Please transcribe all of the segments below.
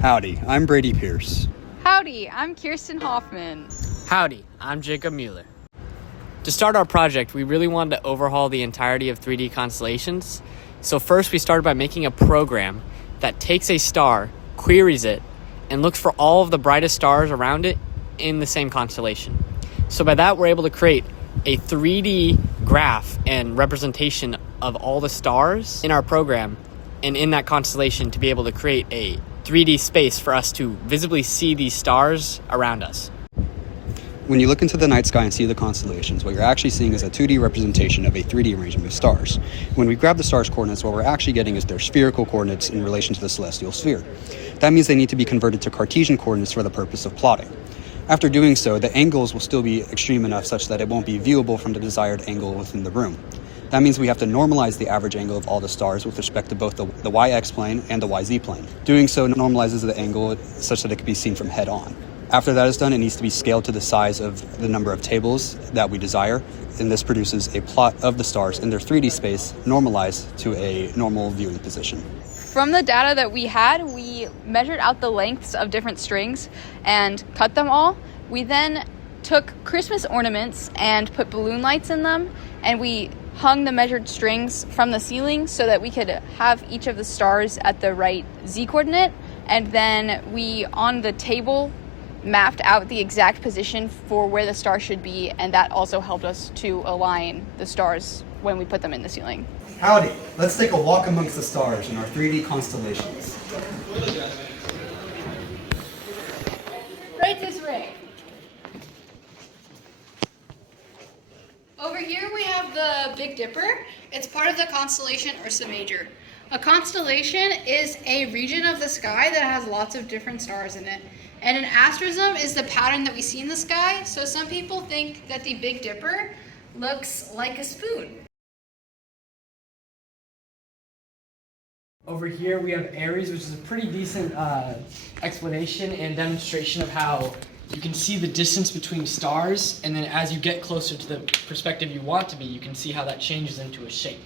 Howdy, I'm Brady Pierce. Howdy, I'm Kierstin Hoffman. Howdy, I'm Jacob Meuller. To start our project, we really wanted to overhaul the entirety of 3D constellations. So first we started by making a program that takes a star, queries it, and looks for all of the brightest stars around it in the same constellation. So by that, we're able to create a 3D graph and representation of all the stars in our program and in that constellation to be able to create a 3D space for us to visibly see these stars around us. When you look into the night sky and see the constellations, what you're actually seeing is a 2D representation of a 3D arrangement of stars. When we grab the stars' coordinates, what we're actually getting is their spherical coordinates in relation to the celestial sphere. That means they need to be converted to Cartesian coordinates for the purpose of plotting. After doing so, the angles will still be extreme enough such that it won't be viewable from the desired angle within the room. That means we have to normalize the average angle of all the stars with respect to both the YX plane and the YZ plane. Doing so normalizes the angle such that it can be seen from head on. After that is done, it needs to be scaled to the size of the number of tables that we desire, and this produces a plot of the stars in their 3D space normalized to a normal viewing position. From the data that we had, we measured out the lengths of different strings and cut them all. We then took Christmas ornaments and put balloon lights in them, and we hung the measured strings from the ceiling so that we could have each of the stars at the right Z coordinate, and then we, on the table, mapped out the exact position for where the star should be, and that also helped us to align the stars when we put them in the ceiling. Howdy, let's take a walk amongst the stars in our 3D constellations. Right this way. Over here we have the Big Dipper. It's part of the constellation Ursa Major. A constellation is a region of the sky that has lots of different stars in it. And an asterism is the pattern that we see in the sky. So some people think that the Big Dipper looks like a spoon. Over here we have Aries, which is a pretty decent explanation and demonstration of how you can see the distance between stars, and then as you get closer to the perspective you want to be, you can see how that changes into a shape.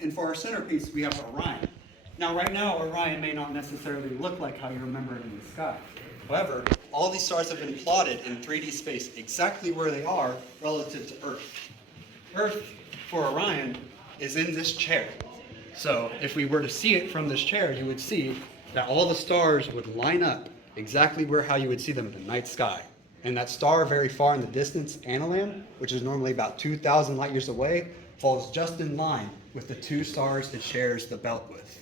And for our centerpiece, we have Ryne. Now, right now, Ryne may not necessarily look like how you remember it in the sky. However, all these stars have been plotted in 3D space exactly where they are relative to Earth. Earth, for Orion, is in this chair. So if we were to see it from this chair, you would see that all the stars would line up exactly how you would see them in the night sky. And that star very far in the distance, Anilam, which is normally about 2,000 light years away, falls just in line with the two stars it shares the belt with.